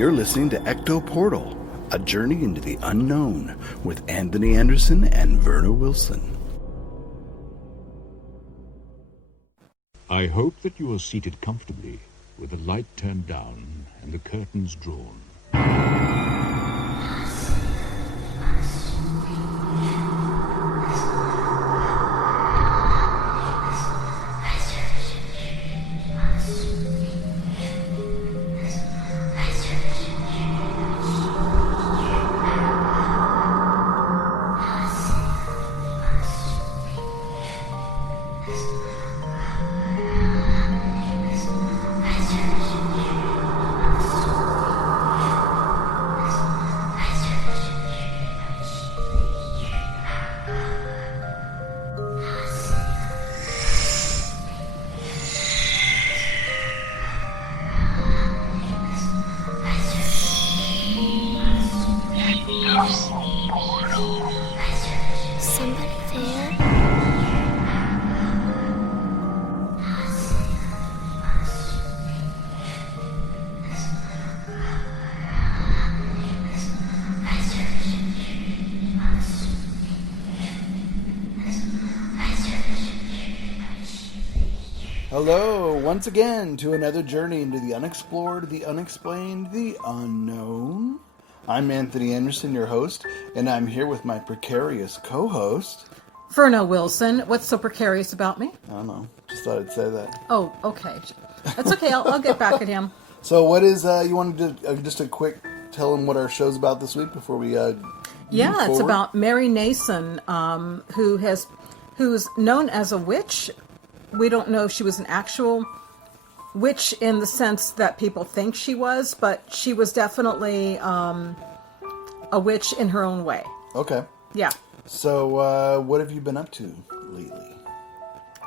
You're listening to Ecto Portal, a journey into the unknown with Anthony Anderson and Verna Wilson. I hope that you are seated comfortably, with the light turned down and the curtains drawn. Somebody there? Hello, once again, to another journey into the unexplored, the unexplained, the unknown. I'm Anthony Anderson, your host, and I'm here with my precarious co-host. Verna Wilson. What's so precarious about me? I don't know, just thought I'd say that. Oh, okay. That's okay. I'll get back at him. So what is, you want to do just a quick, tell them what our show's about this week before we move It's forward? about Mary Nisson, who's known as a witch. We don't know if she was an actual witch in the sense that people think she was, but she was definitely a witch in her own way. Okay. Yeah. So what have you been up to lately?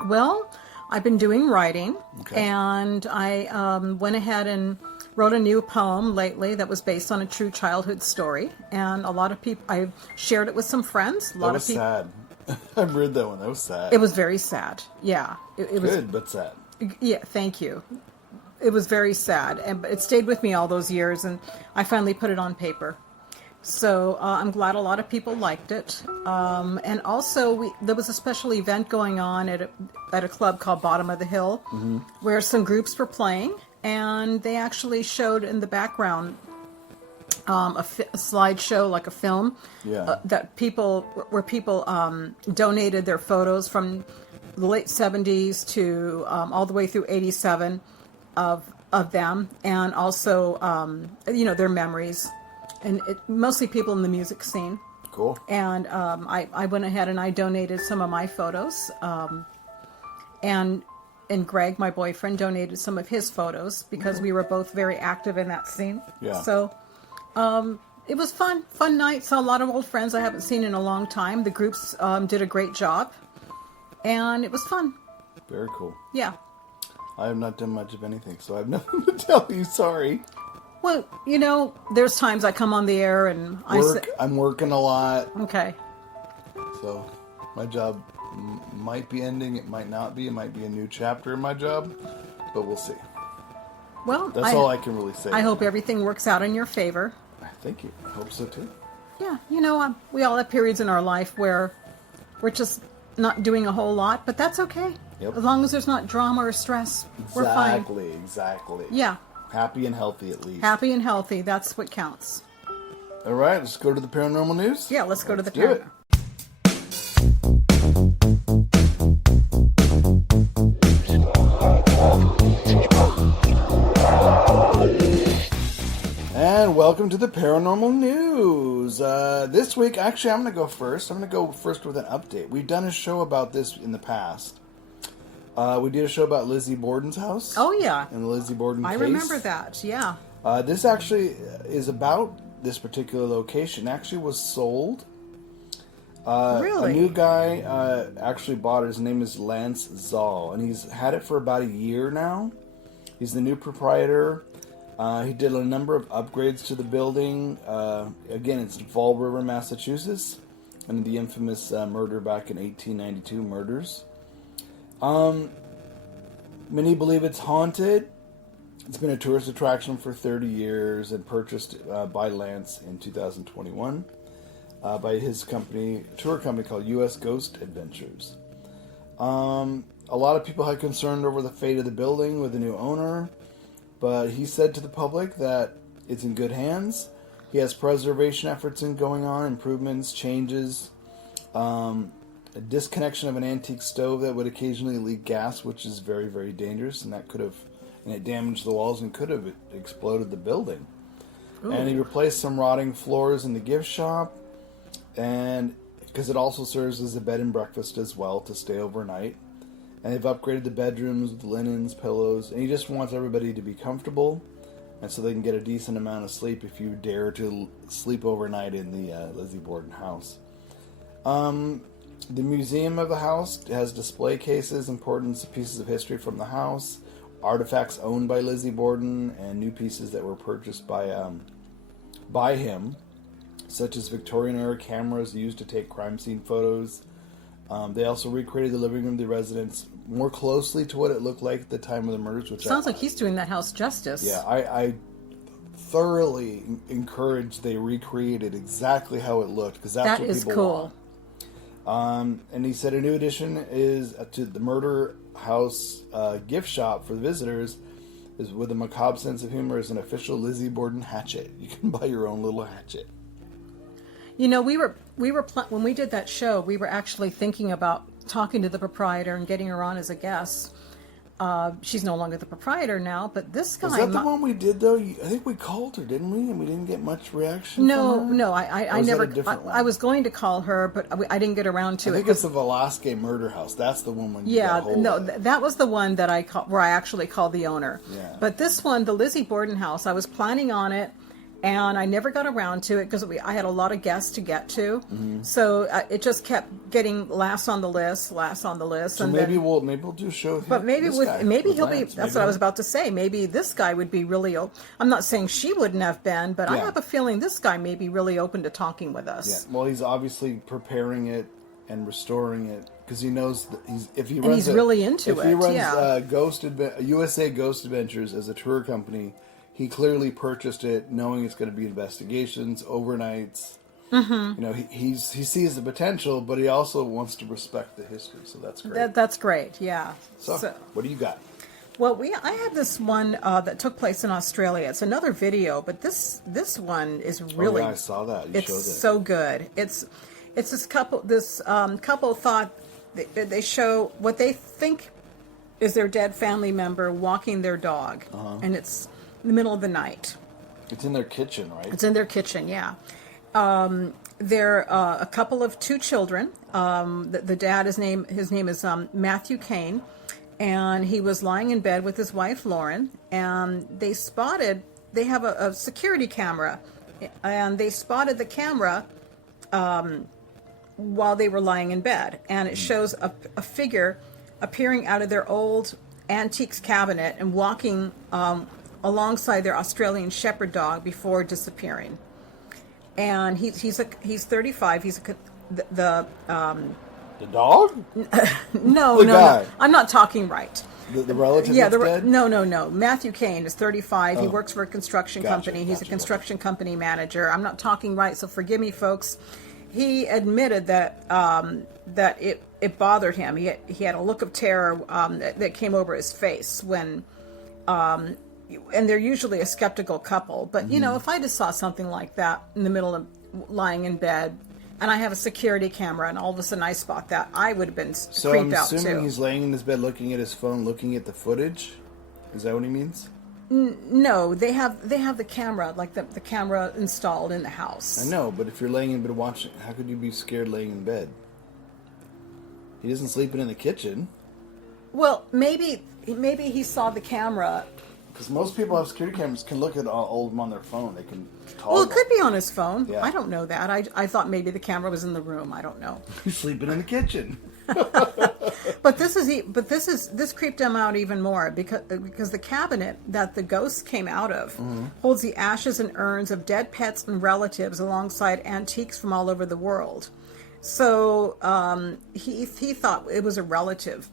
Well, I've been doing writing, Okay. and I went ahead and wrote a new poem lately that was based on a true childhood story, and a lot of people, I shared it with some friends. That was sad. I read that one. That was sad. It was very sad. Yeah. It was Good, but sad. Yeah, thank you. It was very sad, and it stayed with me all those years, and I finally put it on paper. So I'm glad a lot of people liked it. And also, there was a special event going on at a club called Bottom of the Hill, where some groups were playing, and they actually showed in the background a slideshow, like a film, that people donated their photos from the late 70s to all the way through 87 of them, and also their memories, and mostly people in the music scene. Cool. And I went ahead and I donated some of my photos, and Greg, my boyfriend, donated some of his photos because we were both very active in that scene. Yeah. So it was fun night. Saw a lot of old friends I haven't seen in a long time. The groups did a great job, and it was fun. Very cool. Yeah. I have not done much of anything, so I have nothing to tell you. Sorry. Well, there's times I come on the air and I'm working a lot, okay. so my job might be ending. It might not be. It might be a new chapter in my job, but we'll see. Well, That's all I can really say. I hope everything works out in your favor. Thank you. I hope so too. Yeah, we all have periods in our life where we're just not doing a whole lot, but that's okay. Yep. As long as there's not drama or stress, we're fine. Exactly. Yeah. Happy and healthy, at least. Happy and healthy, that's what counts. All right, let's go to the paranormal news. Yeah, let's go to the do it. And welcome to the paranormal news. This week, actually, I'm going to go first. I'm going to go first with an update. We've done a show about this in the past. We did a show about Lizzie Borden's house. Oh, yeah. And the Lizzie Borden case. I remember that, yeah. This actually is about this particular location. It actually was sold. Really? A new guy actually bought it. His name is Lance Zoll, and he's had it for about a year now. He's the new proprietor. He did a number of upgrades to the building. Again, it's in Fall River, Massachusetts, and the infamous murder back in 1892 murders. Many believe it's haunted. It's been a tourist attraction for 30 years and purchased by Lance in 2021 by his tour company called U.S. Ghost Adventures. A lot of people had concern over the fate of the building with the new owner, but he said to the public that it's in good hands. He has preservation efforts going on, improvements, changes, a disconnection of an antique stove that would occasionally leak gas, which is very, very dangerous, and it damaged the walls and could have exploded the building. Ooh. And he replaced some rotting floors in the gift shop, and because it also serves as a bed and breakfast as well to stay overnight. And they've upgraded the bedrooms with linens, pillows, and he just wants everybody to be comfortable, and so they can get a decent amount of sleep if you dare to sleep overnight in the Lizzie Borden house. The museum of the house has display cases, important pieces of history from the house, artifacts owned by Lizzie Borden, and new pieces that were purchased by him, such as Victorian-era cameras used to take crime scene photos. They also recreated the living room of the residence more closely to what it looked like at the time of the murders. Which sounds like he's doing that house justice. Yeah, I thoroughly encourage they recreated exactly how it looked, because that's what people cool. want. And he said a new addition is to the murder house gift shop for the visitors is with a macabre sense of humor is an official Lizzie Borden hatchet. You can buy your own little hatchet. You know, we were when we did that show, we were actually thinking about talking to the proprietor and getting her on as a guest. She's no longer the proprietor now, but this guy... Was that the one we did, though? I think we called her, didn't we? And we didn't get much reaction from her? No, I never... I was going to call her, but I didn't get around to it. I think it's the Velasquez Murder House. That's the one when you got hold of. That was the one that where I actually called the owner. Yeah. But this one, the Lizzie Borden house, I was planning on it, and I never got around to it because I had a lot of guests to get to. Mm-hmm. So it just kept getting last on the list. So and maybe we'll do a show with him. But maybe he'll be. That's what I was about to say. Maybe this guy would be really. I'm not saying she wouldn't have been, but I have a feeling this guy may be really open to talking with us. Yeah. Well, he's obviously preparing it and restoring it because he knows that he's really into it. If he runs USA Ghost Adventures as a tour company. He clearly purchased it knowing it's going to be investigations, overnights. Mm-hmm. You know, he sees the potential, but he also wants to respect the history. So that's great. That's great, yeah. So, what do you got? Well, I have this one that took place in Australia. It's another video, but this one is really... Oh, yeah, I saw that. You showed it. It's so good. It's this couple. This couple thought they show what they think is their dead family member walking their dog, and it's in the middle of the night. It's in their kitchen, right? It's in their kitchen, yeah. They're a couple of two children. The dad, his name is Matthew Kane, and he was lying in bed with his wife Lauren, and they have a security camera, and they spotted the camera while they were lying in bed, and it shows a figure appearing out of their old antiques cabinet and walking alongside their Australian Shepherd dog before disappearing. And he's 35. He's the dog? No. I'm not talking right. The relative that's dead? No. Matthew Kane is 35. He works for a construction company. He's a construction company manager. I'm not talking right, so forgive me, folks. He admitted that it bothered him. He had a look of terror that came over his face when... and they're usually a skeptical couple, but you know, if I just saw something like that in the middle of lying in bed, and I have a security camera, and all of a sudden I spot that, I would have been creeped out too. So I'm assuming he's laying in his bed, looking at his phone, looking at the footage. Is that what he means? No, they have the camera, like the camera installed in the house. I know, but if you're laying in bed watching, how could you be scared laying in bed? He isn't sleeping in the kitchen. Well, maybe he saw the camera. Because most people have security cameras can look at all of them on their phone. They can toggle. Well, it could be on his phone. Yeah. I don't know that. I thought maybe the camera was in the room. I don't know. He's sleeping in the kitchen. But this creeped him out even more because the cabinet that the ghosts came out of holds the ashes and urns of dead pets and relatives alongside antiques from all over the world. So he thought it was a relative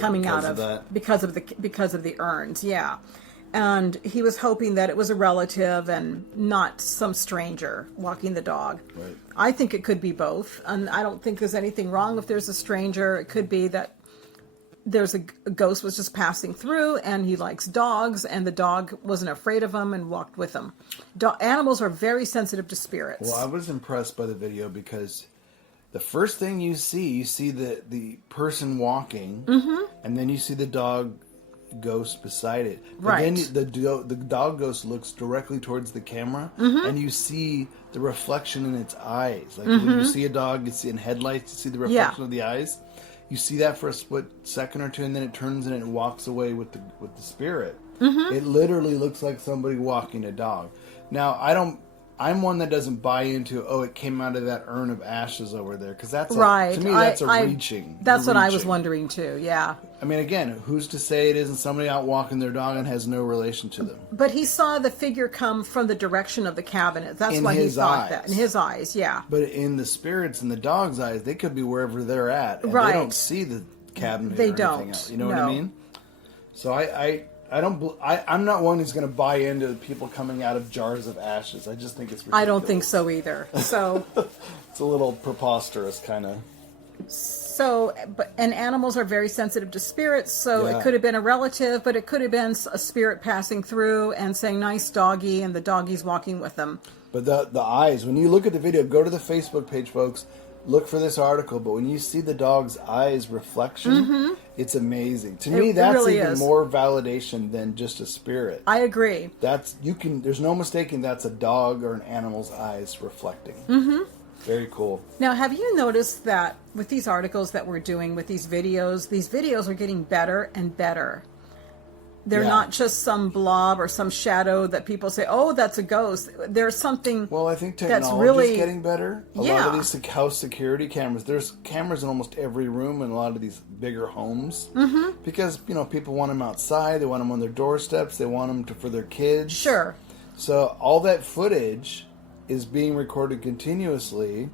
coming out of that? because of the urns, yeah. And he was hoping that it was a relative and not some stranger walking the dog. Right. I think it could be both. And I don't think there's anything wrong if there's a stranger. It could be that there's a ghost was just passing through and he likes dogs and the dog wasn't afraid of him and walked with him. Animals are very sensitive to spirits. Well, I was impressed by the video because the first thing you see the person walking, and then you see the dog ghost beside it. But Right. then the dog ghost looks directly towards the camera, and you see the reflection in its eyes. Like when you see a dog, you see in headlights, you see the reflection of the eyes. You see that for a split second or two, and then it turns and it walks away with the spirit. It literally looks like somebody walking a dog. Now, I'm one that doesn't buy into, it came out of that urn of ashes over there. Because that's, right. to me, that's reaching. That's what I was wondering too, yeah. I mean, again, who's to say it isn't somebody out walking their dog and has no relation to them? But he saw the figure come from the direction of the cabinet. That's why he thought that. In his eyes, yeah. But in the spirits in the dog's eyes, they could be wherever they're at. And Right. They don't see the cabinet They or don't. anything else. You know what I mean? So I'm not one who's going to buy into people coming out of jars of ashes. I just think it's ridiculous. I don't think so either. So, It's a little preposterous, kind of. and animals are very sensitive to spirits, so Yeah. it could have been a relative, but it could have been a spirit passing through and saying, nice doggy, and the doggy's walking with them. But the eyes, when you look at the video, go to the Facebook page, folks. Look for this article, but when you see the dog's eyes reflection, it's amazing. To me, that's really even is. more validation than just a spirit. I agree. There's no mistaking that's a dog or an animal's eyes reflecting. Very cool. Now, have you noticed that with these articles that we're doing, with these videos are getting better and better. They're not just some blob or some shadow that people say, oh, that's a ghost. There's something Well, I think that's technology really is getting better. A lot of these house security cameras, there's cameras in almost every room in a lot of these bigger homes. Because, people want them outside. They want them on their doorsteps. They want them for their kids. Sure. So all that footage is being recorded continuously,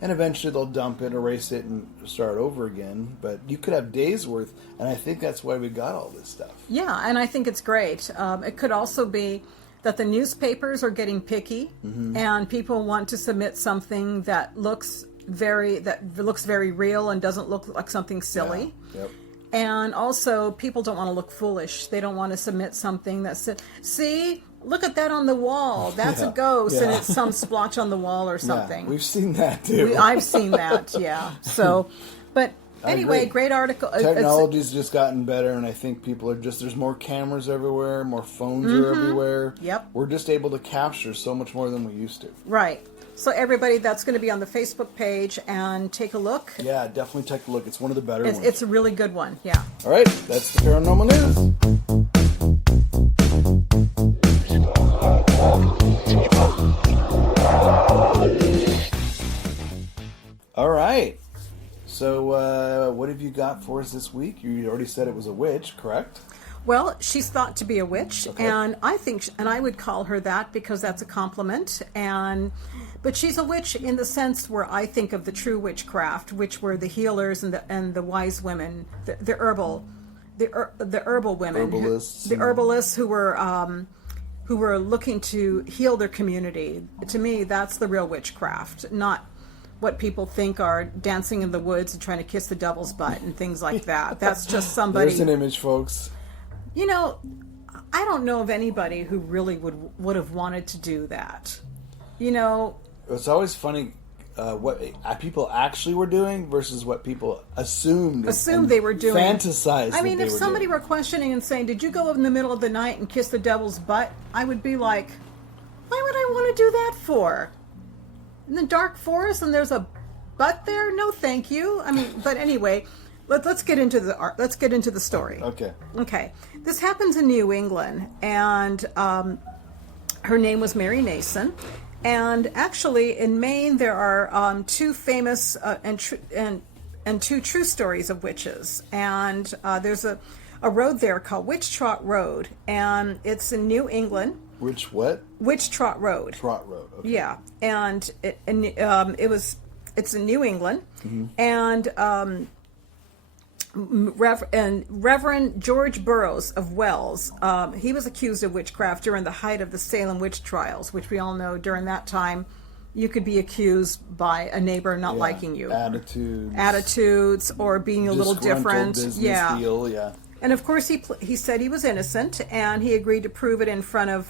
and eventually they'll dump it, erase it, and start over again. But you could have days worth, and I think that's why we got all this stuff. Yeah, and I think it's great. It could also be that the newspapers are getting picky, and people want to submit something that looks very real and doesn't look like something silly. Yeah. Yep. And also, people don't want to look foolish. They don't want to submit something that says, see, look at that on the wall. That's a ghost, and it's some splotch on the wall or something. Yeah, we've seen that too. I've seen that, yeah. So, but anyway, agree. great article. Technology's just gotten better, and I think people are there's more cameras everywhere, more phones are everywhere. Yep. We're just able to capture so much more than we used to. Right. So everybody, that's going to be on the Facebook page, and take a look. Yeah, definitely take a look. It's one of the better ones. It's a really good one, yeah. All right, that's the paranormal news. All right. So, what have you got for us this week? You already said it was a witch, correct? Well, she's thought to be a witch, Okay. and I would call her that because that's a compliment. But she's a witch in the sense where I think of the true witchcraft, which were the healers and the wise women, the herbal women, Herbalists. the herbalists who were looking to heal their community. To me, that's the real witchcraft, not what people think are dancing in the woods and trying to kiss the devil's butt and things like that. That's just somebody. There's an image, folks. I don't know of anybody who really would have wanted to do that. It's always funny what people actually were doing versus what people assumed They were doing. Fantasized. I mean, if somebody were were questioning and saying, "Did you go in the middle of the night and kiss the devil's butt?" I would be like, "Why would I want to do that for? In the dark forest and there's a butt there? No, thank you." I mean, but anyway. Let's get into the story. Okay. This happens in New England, and her name was Mary Nisson. And actually, in Maine, there are two famous and two true stories of witches. And there's a road there called Witch Trot Road, and it's in New England. Which what? Witch Trot Road. Trot Road. Okay. Yeah, and it's in New England, and Reverend George Burroughs of Wells, he was accused of witchcraft during the height of the Salem witch trials, which we all know during that time you could be accused by a neighbor not liking you. Attitudes, or being a little different. Deal, yeah. And of course, he said he was innocent, and he agreed to prove it in front of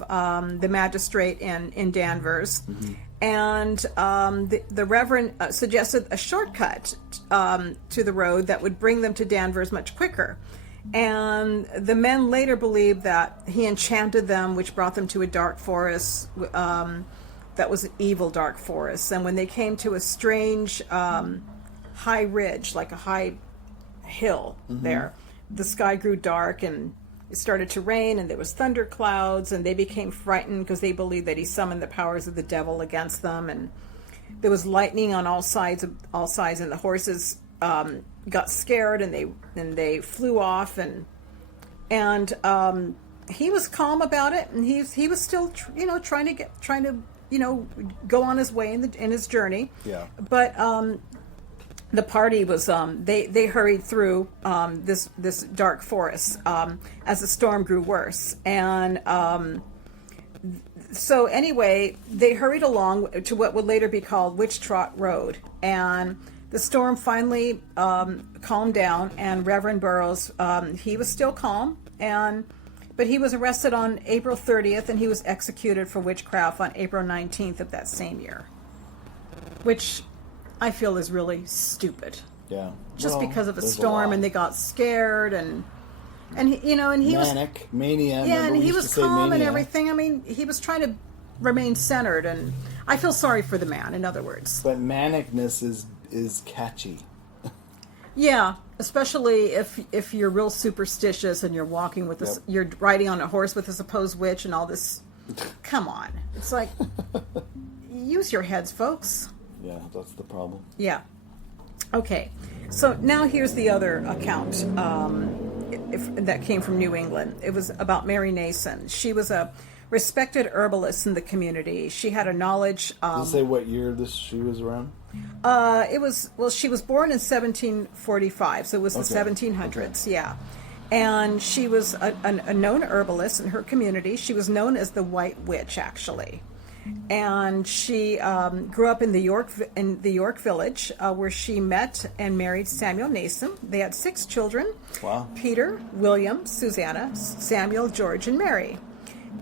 the magistrate in Danvers. Mm-hmm. And the Reverend suggested a shortcut to the road that would bring them to Danvers much quicker. And the men later believed that he enchanted them, which brought them to a dark forest that was an evil dark forest. And when they came to a strange high ridge, like a high hill there, the sky grew dark and it started to rain, and there was thunder clouds, and they became frightened because they believed that he summoned the powers of the devil against them. And there was lightning on all sides, and the horses got scared, and they flew off, and he was calm about it, and he was still trying to go on his way in his journey. Yeah. But the party was they hurried through this dark forest as the storm grew worse, and so anyway, they hurried along to what would later be called Witch Trot Road, and the storm finally calmed down, and Reverend Burroughs, he was still calm, but he was arrested on April 30th, and he was executed for witchcraft on April 19th of that same year, which I feel is really stupid. Yeah. Just because of a storm, and they got scared, and he was mania. Yeah, and he was calm and everything. I mean, he was trying to remain centered, and I feel sorry for the man. In other words, but manicness is catchy. Yeah, especially if you're real superstitious and you're walking with this, you're riding on a horse with a supposed witch and all this. Come on, it's like use your heads, folks. Yeah, that's the problem. Yeah. Okay. So now here's the other account that came from New England. It was about Mary Nisson. She was a respected herbalist in the community. She had a knowledge. Does it say what year she was around? She was born in 1745, so it was the 1700s. Okay. Yeah. And she was a known herbalist in her community. She was known as the White Witch, actually. And she grew up in the York Village, where she met and married Samuel Nisson. They had 6 children. Wow. Peter, William, Susanna, Samuel, George, and Mary.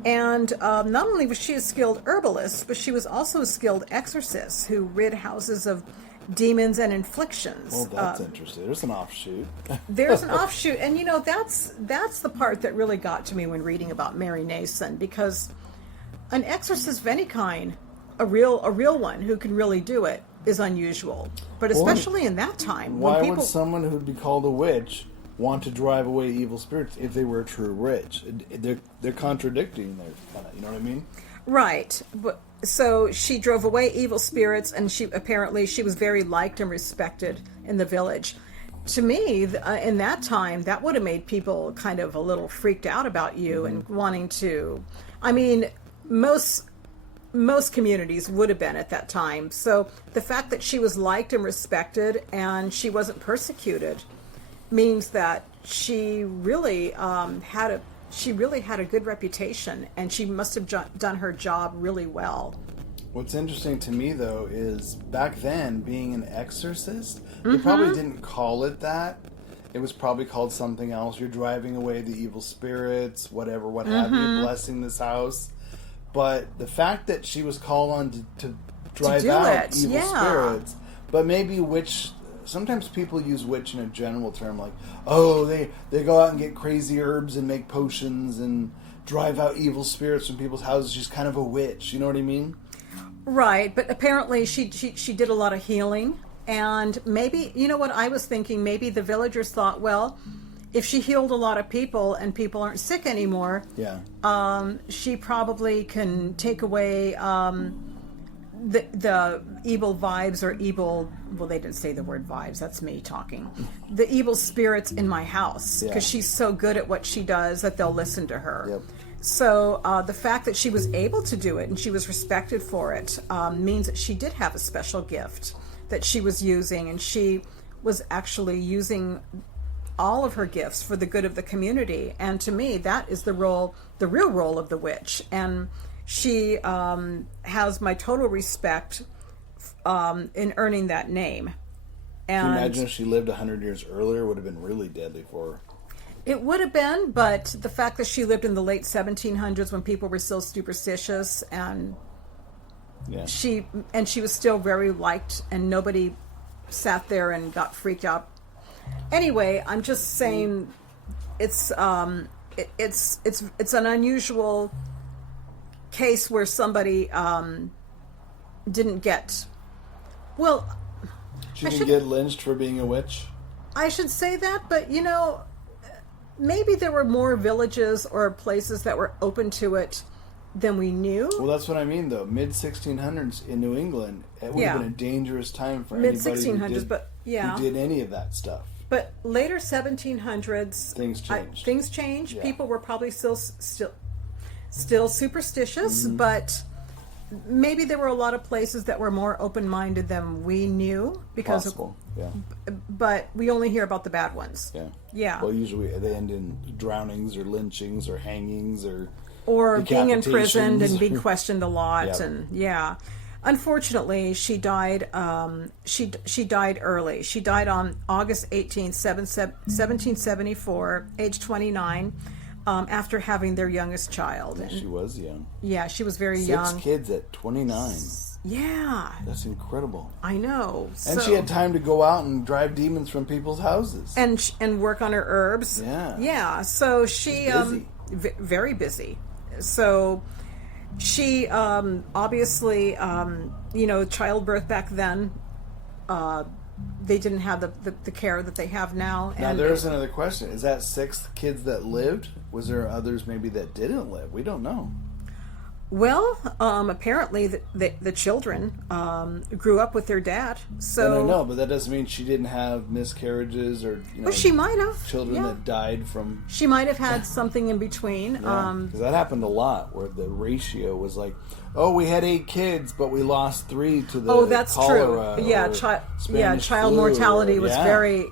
And not only was she a skilled herbalist, but she was also a skilled exorcist who rid houses of demons and inflictions. Well, that's interesting. There's an offshoot. There's an offshoot, and that's the part that really got to me when reading about Mary Nisson, because an exorcist of any kind, a real one who can really do it, is unusual. But especially in that time, why would someone who'd be called a witch want to drive away evil spirits if they were a true witch? They're contradicting their, you know what I mean? Right. But so she drove away evil spirits, and she was very liked and respected in the village. To me, in that time, that would have made people kind of a little freaked out about you and wanting to. I mean, most communities would have been at that time. So the fact that she was liked and respected and she wasn't persecuted means that she really had a good reputation, and she must have done her job really well. What's interesting to me, though, is back then, being an exorcist, they probably didn't call it that. It was probably called something else. You're driving away the evil spirits, whatever, what have you, blessing this house. But the fact that she was called on to drive out evil spirits, but maybe witch. Sometimes people use witch in a general term, like, oh, they go out and get crazy herbs and make potions and drive out evil spirits from people's houses. She's kind of a witch, you know what I mean? Right, but apparently she did a lot of healing, and maybe, you know what I was thinking, maybe the villagers thought, well, if she healed a lot of people and people aren't sick anymore, she probably can take away the evil vibes or evil, well, they didn't say the word vibes, that's me talking, the evil spirits in my house, because she's so good at what she does that they'll listen to her. Yep. So the fact that she was able to do it and she was respected for it means that she did have a special gift that she was using, and she was actually using all of her gifts for the good of the community. And to me, that is the real role of the witch. And she has my total respect in earning that name. And can you imagine if she lived 100 years earlier? It would have been really deadly for her. It would have been, but the fact that she lived in the late 1700s when people were still superstitious, and Yeah. she was still very liked, and nobody sat there and got freaked out. Anyway, I'm just saying, it's an unusual case where somebody didn't get. Well, She didn't get lynched for being a witch? I should say that, but maybe there were more villages or places that were open to it than we knew. Well, that's what I mean, though. Mid-1600s in New England, it would have been a dangerous time for anybody who did any of that stuff. But later 1700s, Things changed. Things changed. Yeah. People were probably still superstitious, Mm-hmm. but maybe there were a lot of places that were more open-minded than we knew. Because Possible, yeah. But we only hear about the bad ones. Yeah. Yeah. Well, usually they end in drownings or lynchings or hangings or being imprisoned and decapitations. being questioned a lot. Yep. And unfortunately, she died. She died early. She died on August 18th, 1774, age 29, after having their youngest child. Yeah, she was young. Yeah, she was very 6 young. kids at 29. Yeah, That's incredible. I know. And she had time to go out and drive demons from people's houses. and work on her herbs. Yeah. Yeah. So she She's busy. very busy. So she obviously childbirth back then, they didn't have the care that they have now. Now, And there's another question. Is that 6 kids that lived? Was there others maybe that didn't live? We don't know. well, apparently the children grew up with their dad. So And I know, but that doesn't mean she didn't have miscarriages or well, she might have children yeah. that died from... She might have had something in between. Because that happened a lot, where the ratio was like, oh, we had 8 kids, but we lost 3 to the that's cholera. true. Yeah, Spanish child flu, mortality was yeah. very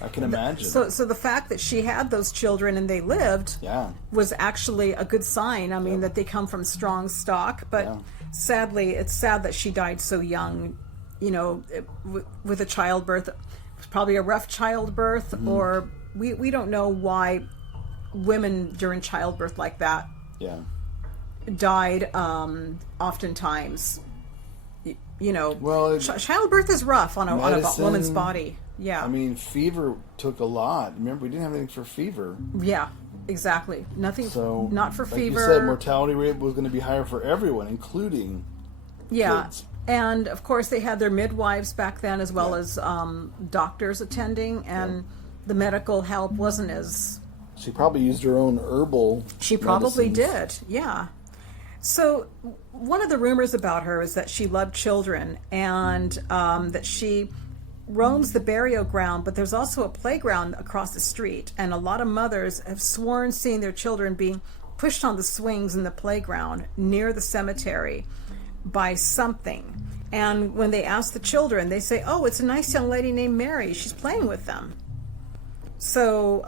I can imagine. So the fact that she had those children and they lived Yeah. was actually a good sign. I mean, that they come from strong stock. But Yeah. sadly, it's sad that she died so young. With a childbirth, probably a rough childbirth, or we don't know why women during childbirth like that Yeah. died. Oftentimes, Well, childbirth is rough on a medicine- woman's body. Yeah, I mean, fever took a lot. Remember, we didn't have anything for fever. yeah, exactly. Nothing. So, not for like fever. you said, mortality rate was going to be higher for everyone, including Yeah. kids. And of course, they had their midwives back then, as well Yeah. as doctors attending, and the medical help wasn't as. She probably used her own herbal. She probably medicines. did, yeah. So, one of the rumors about her is that she loved children, and that she roams the burial ground, but there's also a playground across the street, and a lot of mothers have sworn seeing their children being pushed on the swings in the playground near the cemetery by something. And when they ask the children, they say, oh, it's a nice young lady named Mary. She's playing with them. So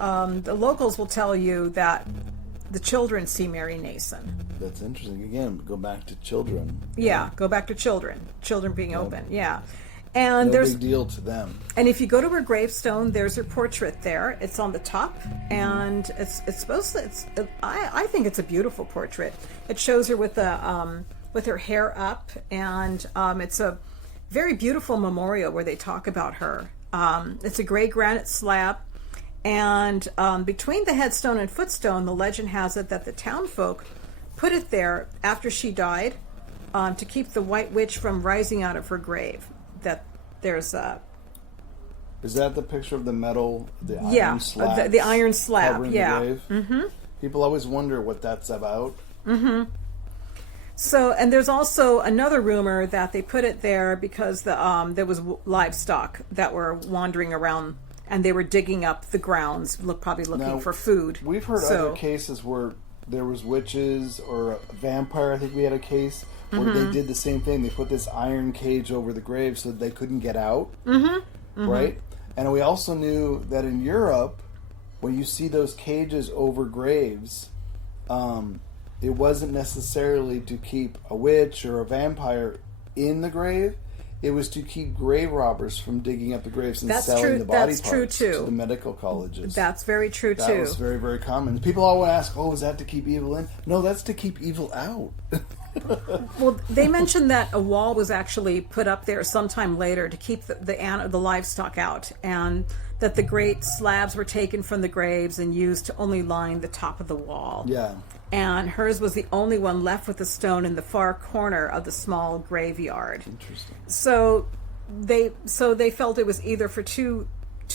the locals will tell you that the children see Mary Nason. That's interesting. Again, go back to children. Yeah, go back to children. Children being open, yeah. And No there's big deal to them. and if you go to her gravestone, there's her portrait there. It's on the top, and it's supposed to. I think it's a beautiful portrait. It shows her with her hair up, and it's a very beautiful memorial where they talk about her. It's a gray granite slab, and between the headstone and footstone, the legend has it that the townfolk put it there after she died to keep the White Witch from rising out of her grave. That there's a Is that the picture of the metal, the iron Yeah, slab? the iron slab, covering yeah. The grave? Mm-hmm. People always wonder what that's about. So, and there's also another rumor that they put it there because there was livestock that were wandering around, and they were digging up the grounds, probably looking Now, for food. We've heard other cases where there was witches or a vampire. I think we had a case where Mm-hmm. they did the same thing. They put this iron cage over the grave so that they couldn't get out. Right? And we also knew that in Europe, when you see those cages over graves, it wasn't necessarily to keep a witch or a vampire in the grave. It was to keep grave robbers from digging up the graves and selling the body parts to the medical colleges. That's very true, too. That was very, very common. People always ask, oh, is that to keep evil in? No, that's to keep evil out. Well, they mentioned that a wall was actually put up there sometime later to keep the livestock out, and that the great slabs were taken from the graves and used to only line the top of the wall. Yeah. And hers was the only one left with the stone in the far corner of the small graveyard. Interesting. So they felt it was either for two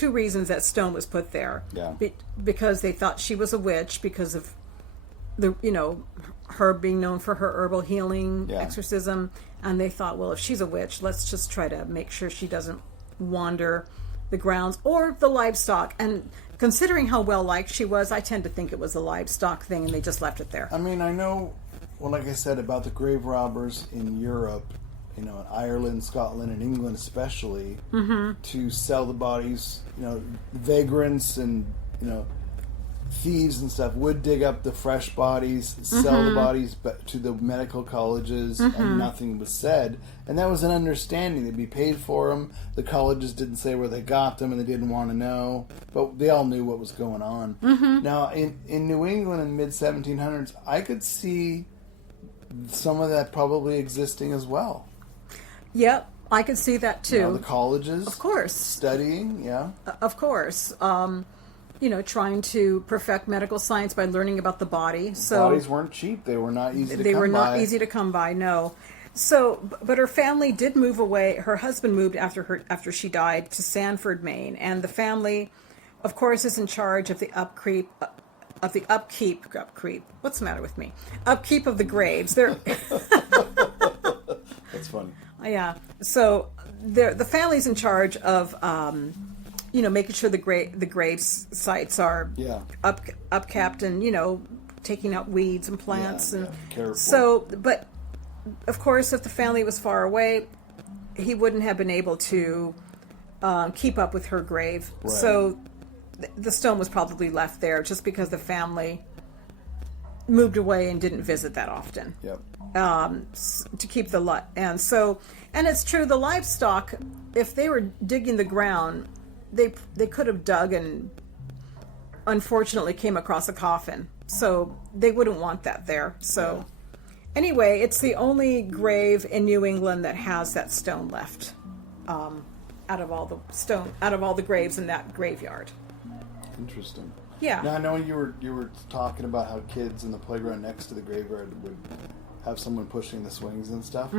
reasons that stone was put there. Yeah. Because they thought she was a witch because of her being known for her herbal healing, exorcism, and they thought, well, if she's a witch, let's just try to make sure she doesn't wander the grounds or the livestock. And considering how well liked she was, I tend to think it was the livestock thing, and they just left it there. I mean, I know, well, like I said, about the grave robbers in Europe, in Ireland, Scotland, and England especially, to sell the bodies. Vagrants and thieves and stuff would dig up the fresh bodies, sell the bodies to the medical colleges, and nothing was said. And that was an understanding. They'd be paid for them. The colleges didn't say where they got them, and they didn't want to know. But they all knew what was going on. Now, in New England in the mid-1700s, I could see some of that probably existing as well. Yep, I could see that too. The colleges. Of course. Studying, yeah. Of course. Trying to perfect medical science by learning about the body. So bodies weren't cheap. They were not easy to come by. They were not easy to come by, no. So, but her family did move away. Her husband moved after she died to Sanford, Maine, and the family, of course, is in charge of the upkeep. What's the matter with me? Upkeep of the graves. They're That's funny. Yeah. So the family's in charge of making sure the grave sites are upkept and taking out weeds and plants and careful. So, but of course, if the family was far away, he wouldn't have been able to keep up with her grave. Right. So the stone was probably left there just because the family moved away and didn't visit that often. Yep. To keep the lot, and it's true. The livestock, if they were digging the ground, they could have dug and unfortunately came across a coffin, so they wouldn't want that there. So anyway, it's the only grave in New England that has that stone left, out of all the graves in that graveyard. Interesting. Yeah. Now I know you were talking about how kids in the playground next to the graveyard would have someone pushing the swings and stuff.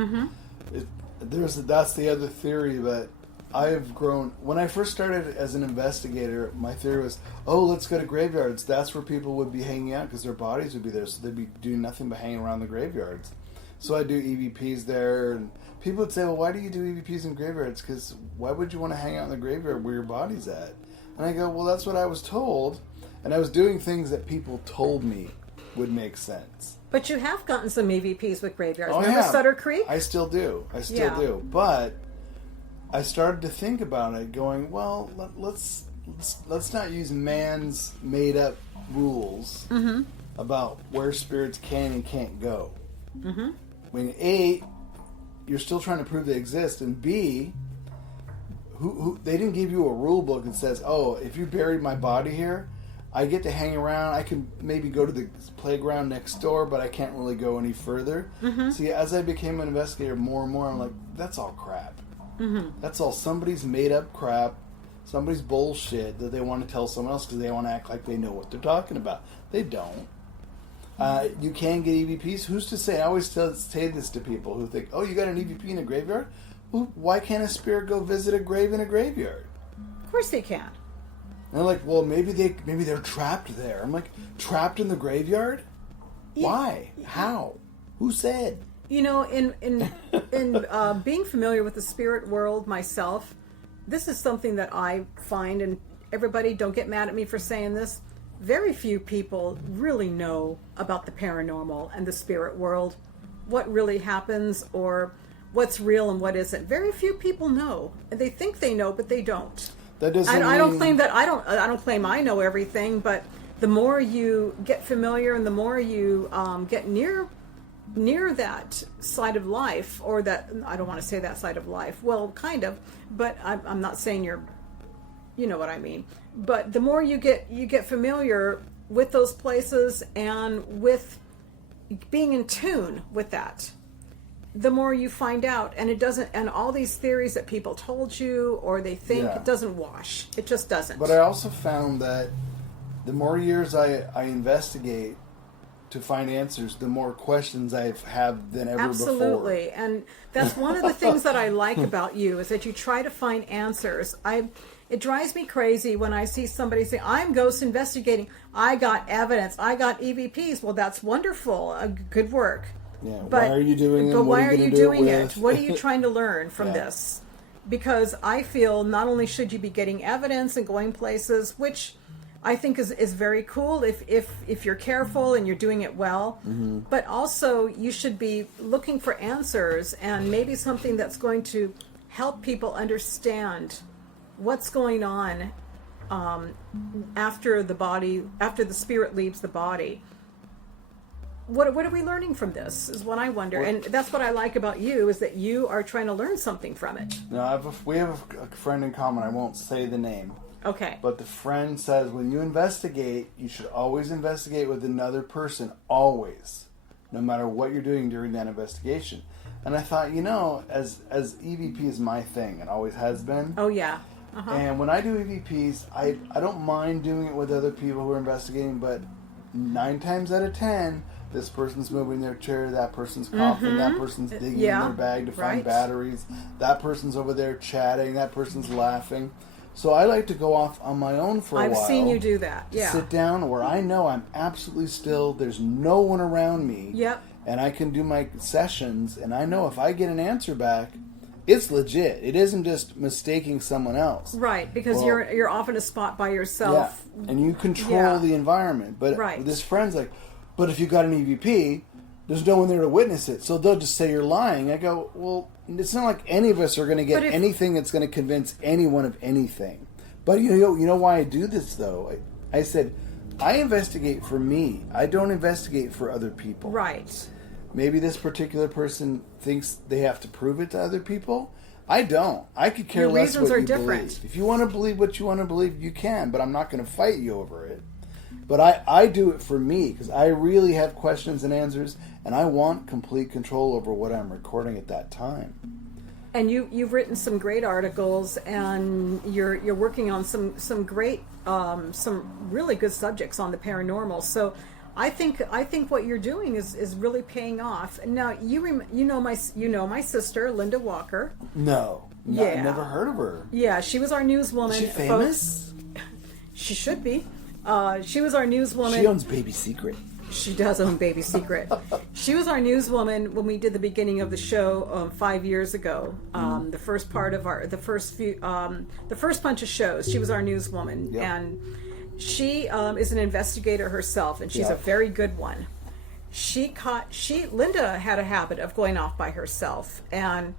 That's the other theory that I have grown. When I first started as an investigator, my theory was, let's go to graveyards. That's where people would be hanging out because their bodies would be there, so they'd be doing nothing but hanging around the graveyards. So I do EVPs there, and people would say, well, why do you do EVPs in graveyards? Because why would you want to hang out in the graveyard where your body's at? And I go, well, that's what I was told, and I was doing things that people told me would make sense. But you have gotten some EVPs with graveyards. Oh, Remember yeah. Sutter Creek? I still do. But I started to think about it, going, well, let's not use man's made up rules about where spirits can and can't go. I mean, A, you're still trying to prove they exist, and B, who they didn't give you a rule book that says, if you buried my body here, I get to hang around. I can maybe go to the playground next door, but I can't really go any further. See, as I became an investigator more and more, I'm like, that's all crap. That's all somebody's made up crap, somebody's bullshit that they want to tell someone else because they want to act like they know what they're talking about. They don't. You can get EVPs. Who's to say? I always say this to people who think, you got an EVP in a graveyard? Well, why can't a spirit go visit a grave in a graveyard? Of course they can. And they're like, well, maybe they're trapped there. I'm like, trapped in the graveyard? Yeah. Why? How? Who said? In being familiar with the spirit world myself, this is something that I find, and everybody, don't get mad at me for saying this, very few people really know about the paranormal and the spirit world, what really happens or what's real and what isn't. Very few people know. And they think they know, but they don't. That doesn't I don't mean- claim that I don't claim I know everything, but the more you get familiar and the more you get near that side of life, or that, I don't want to say that side of life. Well, kind of, but I'm not saying you know what I mean. But the more you get familiar with those places and with being in tune with that, the more you find out, and it doesn't, and all these theories that people told you or they think, Yeah. it doesn't wash. It just doesn't. But I also found that the more years I investigate to find answers, the more questions I have than ever Absolutely. before. And that's one of the things that I like about you, is that you try to find answers. It drives me crazy when I see somebody say, I'm ghost investigating. I got evidence. I got EVPs. Well, that's wonderful. Good work. Yeah. But why are you doing it? But What why are you gonna do doing it? with? What are you trying to learn from Yeah. this? Because I feel not only should you be getting evidence and going places, which I think is very cool if you're careful and you're doing it well, Mm-hmm. but also you should be looking for answers, and maybe something that's going to help people understand what's going on after the spirit leaves the body. What are we learning from this is what I wonder. And that's what I like about you, is that you are trying to learn something from it. No, we have a friend in common. I won't say the name. Okay. But the friend says when you investigate, you should always investigate with another person, always, no matter what you're doing during that investigation. And I thought, as EVP is my thing, it always has been. Oh, yeah. Uh-huh. And when I do EVPs, I don't mind doing it with other people who are investigating, but 9 times out of 10, this person's moving their chair, that person's coughing, that person's digging in their bag to find right. batteries, that person's over there chatting, that person's laughing. So I like to go off on my own for a while. I've seen you do that. Yeah. Sit down where I know I'm absolutely still, there's no one around me. Yep. And I can do my sessions, and I know if I get an answer back, it's legit. It isn't just mistaking someone else. Right, because Well, you're off in a spot by yourself. Yeah, and you control Yeah. the environment. But Right. this friend's like, but if you got an EVP, there's no one there to witness it. So they'll just say you're lying. I go, well, it's not like any of us are going to get But if- anything that's going to convince anyone of anything. But you know why I do this, though? I said, I investigate for me. I don't investigate for other people. Right. Maybe this particular person thinks they have to prove it to other people. I don't. I could care Your less reasons what are you different. believe. If you want to believe what you want to believe, you can, but I'm not going to fight you over it. But I do it for me because I really have questions and answers, and I want complete control over what I'm recording at that time. And you've written some great articles, and you're working on some great some really good subjects on the paranormal. So I think what you're doing is really paying off. Now you know my sister Linda Walker. No. Yeah. I've never heard of her. Yeah, she was our newswoman. Is she famous? Folks. She should be. She was our newswoman. She owns Baby Secret. She does own Baby Secret. She was our newswoman when we did the beginning of the show 5 years ago. The first part of the first bunch of shows. She was our newswoman, Yep. and she is an investigator herself, and she's a Yep. very good one. Linda had a habit of going off by herself and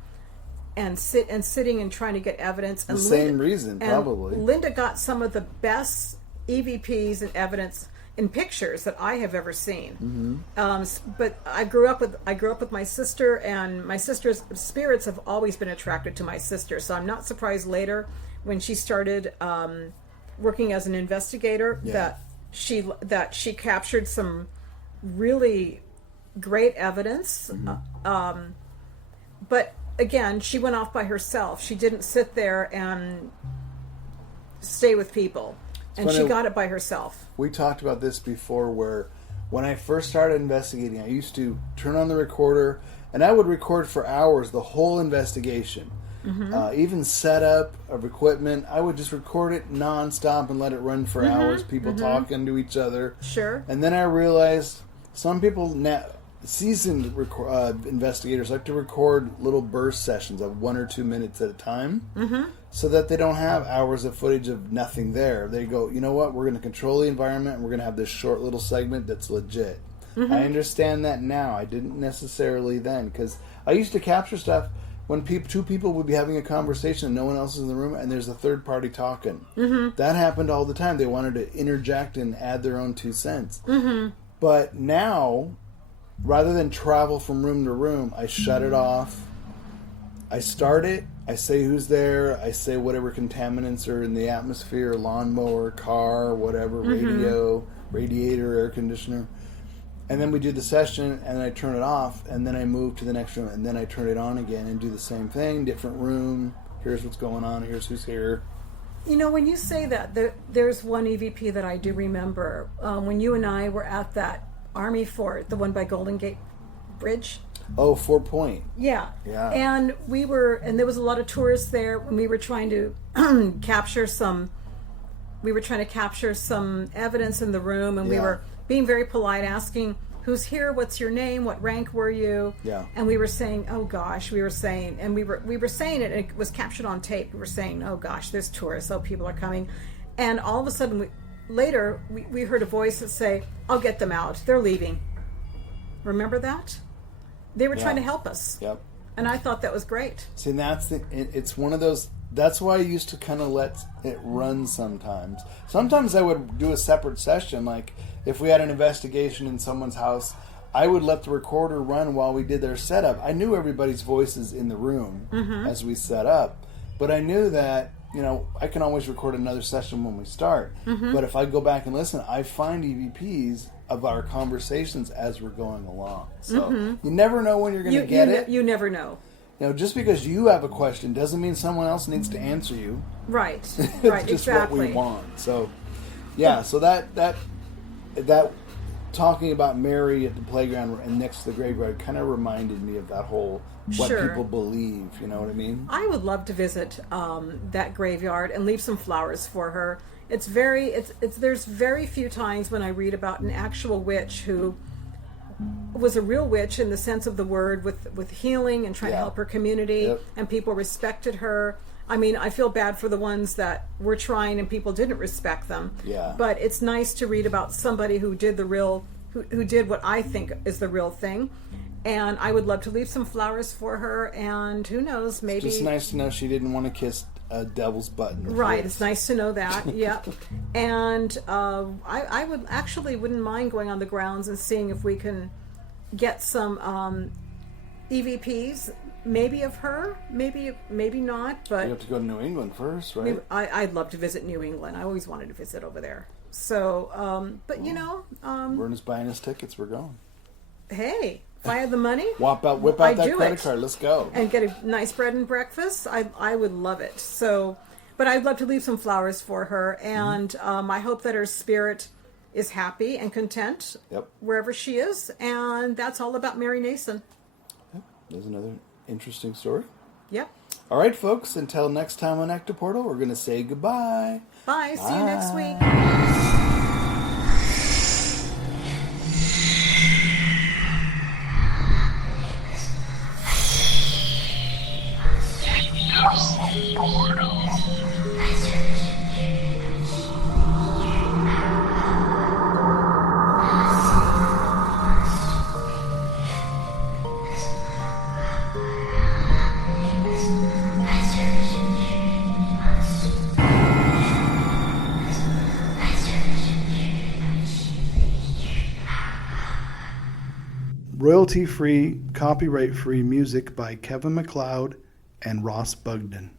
sitting and trying to get evidence. The And same reason, and probably. Linda got some of the best EVPs and evidence in pictures that I have ever seen. But I grew up with my sister, and my sister's spirits have always been attracted to my sister. So I'm not surprised later when she started working as an investigator Yeah. that she captured some really great evidence. But again, she went off by herself. She didn't sit there and stay with people. And funny. she got it by herself. We talked about this before, where when I first started investigating, I used to turn on the recorder, and I would record for hours the whole investigation. Even setup of equipment, I would just record it nonstop and let it run for hours, people talking to each other. Sure. And then I realized some people, seasoned investigators, like to record little burst sessions of 1 or 2 minutes at a time, so that they don't have hours of footage of nothing there. They go, you know what, we're going to control the environment, and we're going to have this short little segment that's legit. I understand that now. I didn't necessarily then, because I used to capture stuff, when two people would be having a conversation and no one else is in the room, and there's a third party talking. Mm-hmm. That happened all the time. They wanted to interject and add their own 2 cents. Mm-hmm. But now, rather than travel from room to room, I shut it off. I start it. I say who's there. I say whatever contaminants are in the atmosphere, lawnmower, car, whatever, radio, radiator, air conditioner. And then we do the session, and then I turn it off, and then I move to the next room, and then I turn it on again and do the same thing, different room. Here's what's going on. Here's who's here. You know, when you say that, there's one EVP that I do remember. When you and I were at that Army fort, the one by Golden Gate Bridge. Oh, 4 Point. Yeah. Yeah. And there was a lot of tourists there when we were trying to capture some evidence in the room, and we were being very polite, asking, who's here, what's your name, what rank were you? Yeah. And we were saying, oh gosh, we were saying it, and it was captured on tape. We were saying, oh gosh, there's tourists, oh, people are coming. And all of a sudden, we heard a voice that say, I'll get them out, they're leaving. Remember that? They were trying to help us. Yep. And I thought that was great. See, and it's one of those, that's why I used to kind of let it run sometimes. Sometimes I would do a separate session, like if we had an investigation in someone's house, I would let the recorder run while we did their setup. I knew everybody's voices in the room as we set up, but I knew that, I can always record another session when we start. But if I go back and listen, I find EVPs of our conversations as we're going along. So you never know when you're going to get it. You never know. Just because you have a question doesn't mean someone else needs to answer you. Right. It's Right. just Exactly. what we want. So, yeah. So that talking about Mary at the playground and next to the graveyard kind of reminded me of that whole what Sure. people believe. You know what I mean? I would love to visit that graveyard and leave some flowers for her. There's very few times when I read about an actual witch who was a real witch in the sense of the word, with healing and trying to help her community, and people respected her. I mean, I feel bad for the ones that were trying and people didn't respect them. Yeah. But it's nice to read about somebody who did who did what I think is the real thing. And I would love to leave some flowers for her, and who knows, maybe... It's just nice to know she didn't want to kiss a devil's butt in the Right, face. it's nice to know that, yeah. And I wouldn't mind going on the grounds and seeing if we can get some EVPs, maybe of her, maybe not, but... You have to go to New England first, right? I'd love to visit New England. I always wanted to visit over there. So, but Verna's buying us tickets, we're going. hey, if I had the money... Whip out I'd that do credit it. card, let's go. And get a nice bread and breakfast. I would love it. So, but I'd love to leave some flowers for her, and I hope that her spirit is happy and content wherever she is, and that's all about Mary Nisson. Yep. There's another interesting story. Yep. All right, folks, until next time on Ecto Portal, we're going to say goodbye. Bye. See you next week. Royalty-free, copyright-free music by Kevin MacLeod and Ross Bugden.